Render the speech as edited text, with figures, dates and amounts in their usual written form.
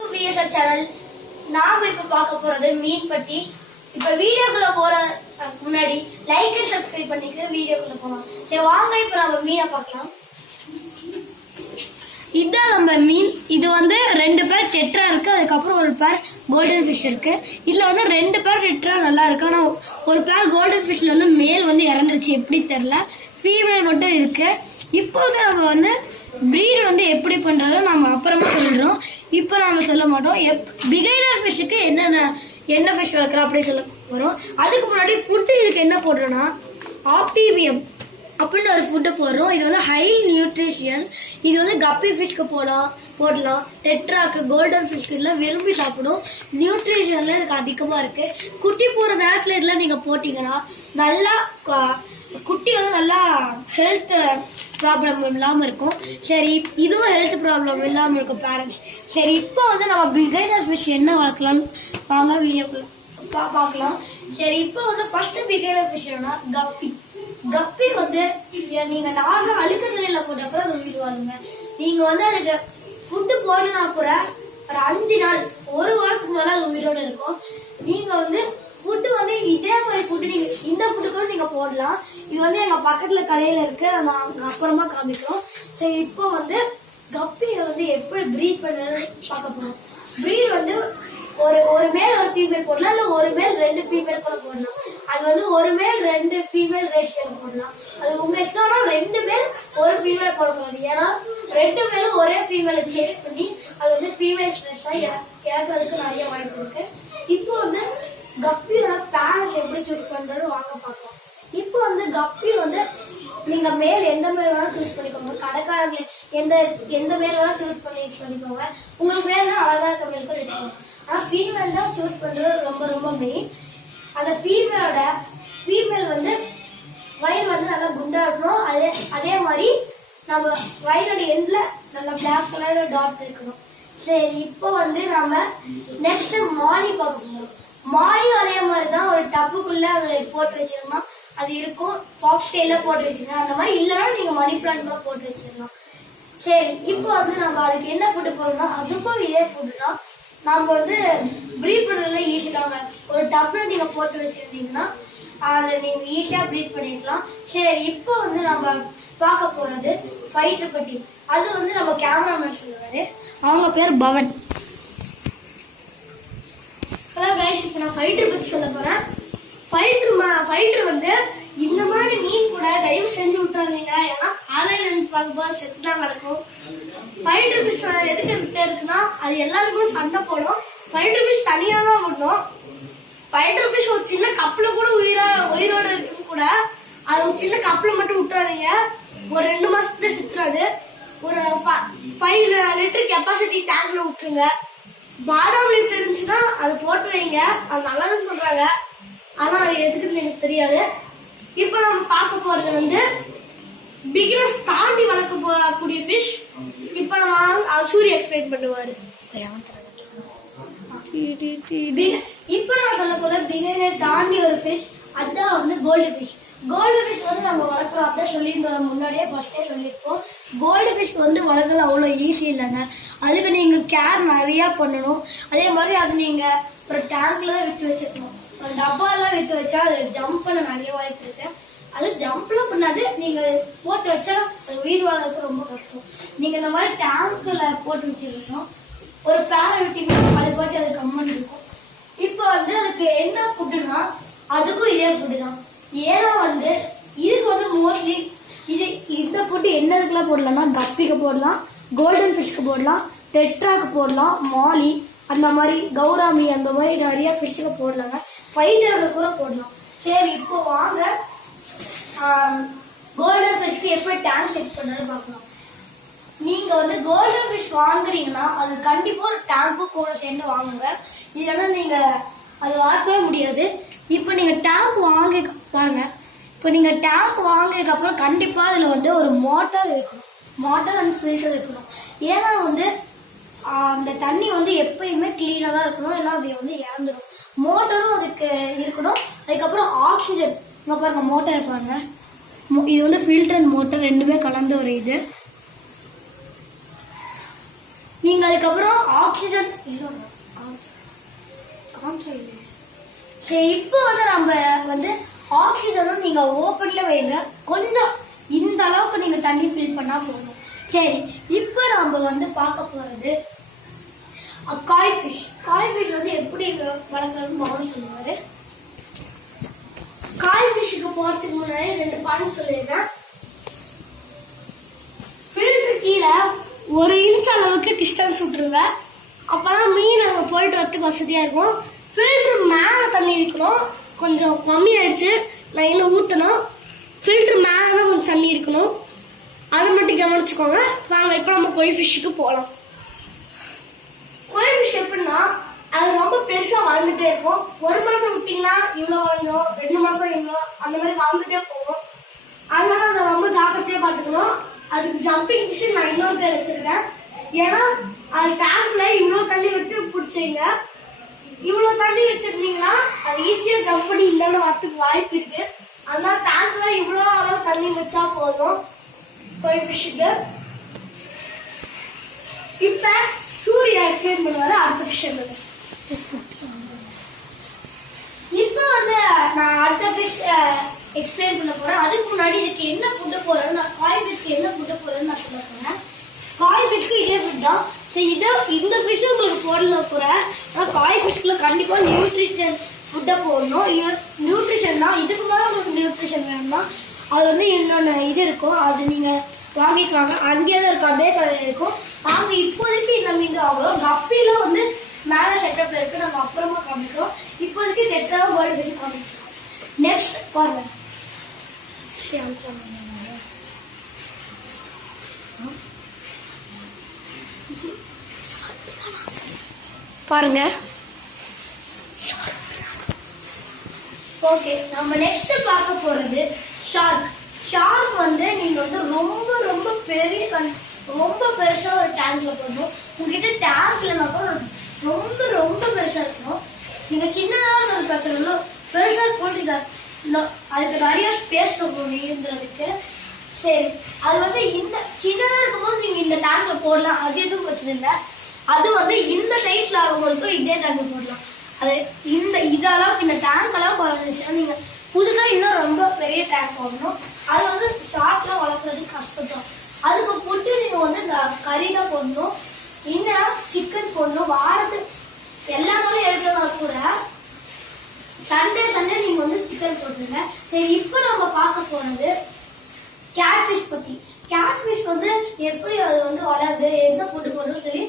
VSR channel நாம இப்ப பார்க்க போறது மீன் பட்டி. இப்ப வீடியோக்குள்ள போற முன்னாடி லைக் அண்ட் சப்ஸ்கிரைப் பண்ணிட்டு வீடியோக்குள்ள போலாம். சரி வாங்க இப்ப நம்ம மீனை பார்க்கலாம். இதுதான் நம்ம மீன். இது வந்து 2 பேர் டெட்ரா இருக்கு, அதுக்கப்புறம் ஒரு பேர் கோல்டன் ஃபிஷ் இருக்கு. இதுல வந்து 2 பேர் டெட்ரா நல்லா இருக்கு, ஆனா ஒரு பேர் கோல்டன் ஃபிஷ்ல வந்து மேல் வந்து இறந்துருச்சு, எப்படி தெரியல, ஃபீமேல் மட்டும் இருக்கு. இப்போ வந்து நம்ம வந்து பிரீட் வந்து எப்படி பண்றத நம்ம அப்புறமா சொல்றோம், இப்ப நாம சொல்ல மாட்டோம். பிகைனர் ஃபிஷ்ஷுக்கு என்ன ஃபிஷ் வளர்க்குறோம் அப்படி சொல்ல போறோம். அதுக்கு முன்னாடி ஃபுட்டு இதுக்கு என்ன போடுறோம்னா ஆப்டிவியம் அப்படின்னு ஒரு ஃபுட்டு போடுறோம். இது வந்து ஹை நியூட்ரிஷியன். இது வந்து கப்பி ஃபிஷ்க்கு போடலாம், டெட்ராக்கு, கோல்டன் ஃபிஷ்க்கு இதெல்லாம் விரும்பி சாப்பிடும். நியூட்ரிஷன்ல இதுக்கு அதிகமா இருக்கு. குட்டி போற நேரத்துல இதெல்லாம் நீங்க போட்டீங்கன்னா நல்லா குட்டி வந்து நல்லா ஹெல்த் ப்ராப்ளம் இல்லாம இருக்கும். சரி, இதுவும் ஹெல்த் ப்ராப்ளம் இல்லாம இருக்கும் பேரண்ட்ஸ். சரி, இப்போ வந்து நம்ம பிகைனர் ஃபிஷ் என்ன வளர்க்கலாம் வாங்க வீடியோக்குள்ள பார்க்கலாம். சரி, இப்போ வந்து ஃபர்ஸ்ட் பிகைனர் ஃபிஷ் என்னன்னா கப்பி. கப்பி வந்து நீங்க நார்மலா அழுக்க நிலையில போட்டா கூட அது உயிர் வாழுங்க. நீங்க வந்து அதுக்கு ஃபுட்டு போடனா கூட ஒரு 5 நாள் 1 வாரத்துக்கு மேல அது உயிரோட இருக்கும். நீங்க வந்து ஃபுட்டு வந்து இதே மாதிரி ஃபுட்டு நீங்க இந்த ஃபுட்டு கூட நீங்க போடலாம். இது வந்து எங்க பக்கத்துல கடையில இருக்கு, நாங்க அப்புறமா காமிக்கிறோம். சரி, இப்போ வந்து கப்பியை வந்து எப்படி ப்ரீட் பண்ணு பார்க்க போறோம். ப்ரீட் வந்து ஒரு மேல் ஒரு ஃபீமேல் போடலாம், இல்ல ஒரு மேல் 2 ஃபீமேல் கூட போடலாம். அது வந்து ஒரு மேல் 2 ஃபீமேல் ரேஷியோ போடலாம். அது உங்க இஷ்டம்னா 2 மேல் 1 ஃபீமேல் போடக்கூடாது. ஏன்னா 2 மேலும் ஒரே ஃபீமேலை சேஞ்ச் பண்ணி அது வந்து ஃபீமேல் ஸ்ட்ரெஸ்ஸா இறக்குறதுக்கு நிறைய வாய்ப்பு இருக்கு. இப்போ வந்து கப்பியோட பேரண்ட்ஸ் எப்படி சூஸ் பண்றது வாங்க பார்க்கலாம். இப்போ வந்து கப்பி வந்து நீங்க மேல் எந்த மேல் வேணா சூஸ் பண்ணிக்கோங்க. கடைக்காரங்க எந்த மேல் வேணா சூஸ் பண்ணிக்கோங்க. உங்களுக்கு வேணா அழகா இருக்க மேல் கூட எடுத்துக்கோங்க. ஆனா ஃபீமேல் தான் சூஸ் பண்றது ரொம்ப ரொம்ப மெயின். அந்த ஃபீமேல் வந்து வயிறு வந்து நல்லா குண்டா இருக்கணும். அதே மாதிரி நம்ம வயிறோட எண்ட்ல நல்லா பிளாக் கலர்ல டாட் இருக்கணும். சரி, இப்போ வந்து நம்ம நெக்ஸ்ட் மாலி பார்க்க போறோம். மாலியும் அதே மாதிரிதான் ஒரு டப்புக்குள்ள அதை போட்டு வச்சிருந்தோம், அது இருக்கும். ஃபாக்ஸ் டெயில போட்டு வச்சிருக்கோம். அந்த மாதிரி இல்லைன்னா நீங்க மணி பிளான்ட் கூட போட்டு வச்சிடலாம். சரி, இப்போ வந்து நம்ம அதுக்கு என்ன ஃபுட்டு போடணும், அதுக்கும் இதே ஃபுட்டு தான். நம்ம வந்து ப்ரீட் பண்றதுல ஈஸி தாங்க. ஒரு டப்ல நீங்க போட்டு வச்சிருந்தீங்கன்னா அதை நீங்க ஈஸியா ப்ரீட் பண்ணிக்கலாம். சரி, இப்போ வந்து நம்ம பார்க்க போறது ஃபைட்டர் பத்தி. அது வந்து நம்ம கேமராமேன் சொல்லுவாரு, அவங்க பேர் பவன். ஹலோ கைஸ், இப்போ நான் ஃபைட்டர் பத்தி சொல்ல போறேன். ஃபைட்டர் வந்து இந்த மாதிரி மீன் கூட தயவு செஞ்சு விட்டுறாதீங்க. ஏன்னா காலையில இருந்து பார்க்கும்போது செத்து தான் கிடக்கும். ஃபைட்டர் ஃபிஷ் எதுக்கு இருக்குன்னா அது எல்லாருக்குமே சண்டை போடும். ஃபைட்டர் ஃபிஷ் தனியா தான் விடணும். ஃபைட்டர் ஃபிஷ் ஒரு சின்ன கப்பல கூட உயிரோட இருக்கு கூட, அது ஒரு சின்ன கப்பல மட்டும் விட்டுறாதீங்க. ஒரு 2 மாசத்துல செத்துறாது. ஒரு 5 லிட்டர் கெப்பாசிட்டி டேங்க்ல விட்டுருங்க. பாதாம் லீஃப் இருந்துச்சுன்னா அது போட்டு வைங்க, அது நல்லதுன்னு சொல்றாங்க. ஆனா அது எதுக்குன்னு எனக்கு தெரியாது. இப்ப நம்ம பார்க்க போறது வந்து பிகினர்ஸ் தாண்டி வளர்க்க போகக்கூடிய ஃபிஷ். இப்ப நம்ம சூரிய எக்ஸ்பிளைன் பண்ணுவாரு. இப்ப நான் சொல்ல போற பிகினர் தாண்டி ஒரு ஃபிஷ், அதுதான் வந்து கோல்டு ஃபிஷ். கோல்டு ஃபிஷ் வந்து நம்ம வளர்க்குறோம், அதான் சொல்லியிருந்தோம் முன்னாடியே, ஃபர்ஸ்டே சொல்லியிருப்போம். கோல்டு ஃபிஷ் வந்து வளர்க்குறது அவ்வளோ ஈஸி இல்லைங்க. அதுக்கு நீங்க கேர் நிறைய பண்ணணும். அதே மாதிரி அது நீங்க ஒரு டேங்க்ல தான் விட்டு வச்சுக்கணும். ஒரு டப்பாலாம் விட்டு வச்சா அது ஜம்ப் பண்ண நிறைய வாய்ப்பு இருக்கு. அது ஜம்ப்லாம் பண்ணாது, நீங்க போட்டு வச்சா அது உயிர் வாழறதுக்கு ரொம்ப கஷ்டம். நீங்க இந்த மாதிரி டேங்க்ல போட்டு வச்சிருக்கணும். ஒரு பேரை விட்டீங்கன்னா அது பாட்டு அது கம்மன் இருக்கும். இப்போ வந்து அதுக்கு என்ன ஃபுட்டுன்னா அதுக்கும் இதே ஃபுட்டு தான். ஏன்னா வந்து இதுக்கு வந்து மோஸ்ட்லி இந்த ஃபுட்டு என்னதுக்கெல்லாம் போடலாம்னா கப்பிக்கு போடலாம், கோல்டன் ஃபிஷ்க்கு போடலாம், டெட்ராக்கு போடலாம், மாலி அந்த மாதிரி கௌராமி அந்த மாதிரி நிறைய ஃபிஷ்ஷுக்கு போடலாங்க. ஃபைட்டருக்கு கூட போடலாம். சரி, இப்போ வாங்க கோல்டன் ஃபிஷ்க்கு எப்படி டேங்க் செட் பண்ணுறது பார்க்கலாம். நீங்க வந்து கோல்டன் ஃபிஷ் வாங்குறீங்கன்னா அது கண்டிப்பா ஒரு டேங்க்கும் கூட சேர்ந்து வாங்குங்க. இல்லைன்னா நீங்க அது வாங்கவே முடியாது. இப்போ நீங்க டேங்க் வாங்கி பாருங்க. இப்போ நீங்க டேங்க் வாங்கினதுக்கு அப்புறம் கண்டிப்பா அதுல வந்து ஒரு மோட்டார் இருக்கணும், மோட்டார் அண்ட் ஃபில்டர் இருக்கணும். ஏன்னா வந்து அந்த தண்ணி வந்து எப்பயுமே கிளீனா தான் இருக்கணும், ஏன்னா அது வந்து இறந்துடும். மோட்டரும் அதுக்கு இருக்கணும். அதுக்கப்புறம் ஆக்சிஜன், இங்க பாருங்க மோட்டார் பாருங்க, இது வந்து ஃபில்டர் அண்ட் மோட்டார் ரெண்டுமே கலந்து ஒரு இது. நீங்க அதுக்கப்புறம் ஆக்சிஜன் சரி, இப்போ வந்து நம்ம வந்து ஆக்சிஜனும் நீங்க ஓப்பன்ல வைங்க. கொஞ்சம் இந்த அளவுக்கு நீங்க தண்ணி ஃபில் பண்ணா போதும். சரி, இப்போ நம்ம வந்து பார்க்க போறது காய் ஃபிஷ். காய் ஃபிஷ் வந்து எப்படி வளர்க்கறதுன்னு மகன் சொல்லுவாரு. காய் ஃபிஷ்ஷுக்கு போறதுக்கு முன்னாடி 2 பாயிண்ட் சொல்லிடுறேன். ஃபில்டர் கீழே 1 இன்ச் அளவுக்கு டிஸ்டன்ஸ் விட்டுருங்க. அப்பதான் மீன் அங்க போயிட்டு வரதுக்கு வசதியா இருக்கும். ஃபில்டர் மேல தண்ணி இருக்கணும். கொஞ்சம் கம்மியாயிடுச்சு, நான் இன்னும் ஊற்றணும். ஃபில்டர் மேலே கொஞ்சம் தண்ணி இருக்கணும், அதை மட்டும் கவனிச்சுக்கோங்க. வாங்க இப்போ நம்ம கொய் ஃபிஷ்ஷுக்கு போகலாம். கொய் ஃபிஷ் எப்படின்னா அது ரொம்ப பெருசாக வளர்ந்துட்டே இருக்கும். 1 மாதம் விட்டிங்கன்னா இவ்வளோ வளர்ந்துடும், 2 மாதம் இவ்வளோ, அந்த மாதிரி வளர்ந்துட்டே போகும். அதனால அதை ரொம்ப ஜாக்கிரதையாக பார்த்துக்கணும். அதுக்கு ஜம்பிங் ஃபிஷ் நான் இன்னொரு பேர் வச்சிருக்கேன். ஏன்னா அது டேங்க்ல இவ்வளோ தண்ணி விட்டு பிடிச்சிங்க. இவ்வளோ தண்ணி வச்சிருந்தீங்கன்னா அது ஈஸியாக ஜம்ப் பண்ணி இல்லைன்னு வரத்துக்கு வாய்ப்பு இருக்கு. அதனால டேங்க்ல இவ்வளோ அளவு தண்ணி வச்சா போதும் கொய் ஃபிஷ்ஷுக்கு. இப்ப சூர்யா எக்ஸ்பிளைன் பண்ணுவாரு அடுத்த ஃபிஷ். இப்போ வந்து நான் அடுத்த ஃபிஷ் எக்ஸ்பிளைன் பண்ண போறேன். அதுக்கு முன்னாடி இதுக்கு என்ன ஃபுட்டு போறேன்னு, நான் காய் ஃபிஷ்க்கு என்ன ஃபுட்டு போறேன்னு நான் சொல்ல போறேன். காய் ஃபிஷ்க்கு இதே ஃபுட் தான். ஸோ இந்த ஃபிஷ் உங்களுக்கு போடல கூட, ஆனால் காய் ஃபிஷ்க்குள்ள கண்டிப்பாக நியூட்ரிஷன் ஃபுட்டை போடணும். இது நியூட்ரிஷன் தான். இதுக்கு மேலே உங்களுக்கு நியூட்ரிஷன் வேணும்னா அது வந்து இன்னொன்று இது இருக்கும், அது நீங்கள் வாங்கிக்குவாங்க. அங்கேயே தான் இருக்கும், அதே கடையில் இருக்கும். நாங்கள் இப்போதைக்கு இந்த மீன் வாங்குறோம். கப்பிலாம் வந்து மேலே செட்டப்ல இருக்கு, நம்ம அப்புறமா காமிக்கிறோம். இப்போதைக்கு டெட்ராவும் வேர்ல்டு ஃபிஷ் காமிச்சிருக்கோம். நெக்ஸ்ட் பாருங்க, பாருங்க. ஓகே, நம்ம நெக்ஸ்ட் பார்க்க போறது ஷார்க். ஷார்க் வந்து நீங்க வந்து ரொம்ப ரொம்ப பெரிய ரொம்ப பெருசா ஒரு டேங்க்ல போடணும். உங்ககிட்ட டேங்க் இல்லைனா கூட ரொம்ப ரொம்ப பெருசா இருக்கணும். நீங்க சின்னதா இருக்கிறது பிரச்சனை இல்லை, பெருசா போட்டு அதுக்கு நிறைய ஸ்பேஸ் போகணும் இருந்துறதுக்கு. சரி, அது வந்து இந்த சின்னதா இருக்கும்போது நீங்க இந்த டேங்க்ல போடலாம், அது எதுவும் பிரச்சனை இல்லை. அது வந்து இந்த சைஸ்ல ஆகும்போது இதே டேங்க் போடலாம். அது இந்த அளவுக்கு இந்த டேங்க் அளவுக்கு வளர்ந்துச்சுன்னா நீங்க புதுசா இன்னும் ரொம்ப பெரிய டேங்க் போடணும். அது வந்து ஷார்ட்ல வளர்க்குறது கஷ்டம். அதுக்கு ஃபுட்டு நீங்க வந்து கறி தான் போடணும், இன்னும் சிக்கன் போடணும். வாரத்துக்கு எல்லா நாளும் எடுக்கிறதா கூட சண்டே நீங்க வந்து சிக்கன் போட்டுருங்க. சரி, இப்போ நம்ம பார்க்க போறது கேட்ஃபிஷ் பத்தி. கேட்ஃபிஷ் வந்து எப்படி அது வந்து வளருது, என்ன ஃபுட்டு போடணும்னு சொல்லி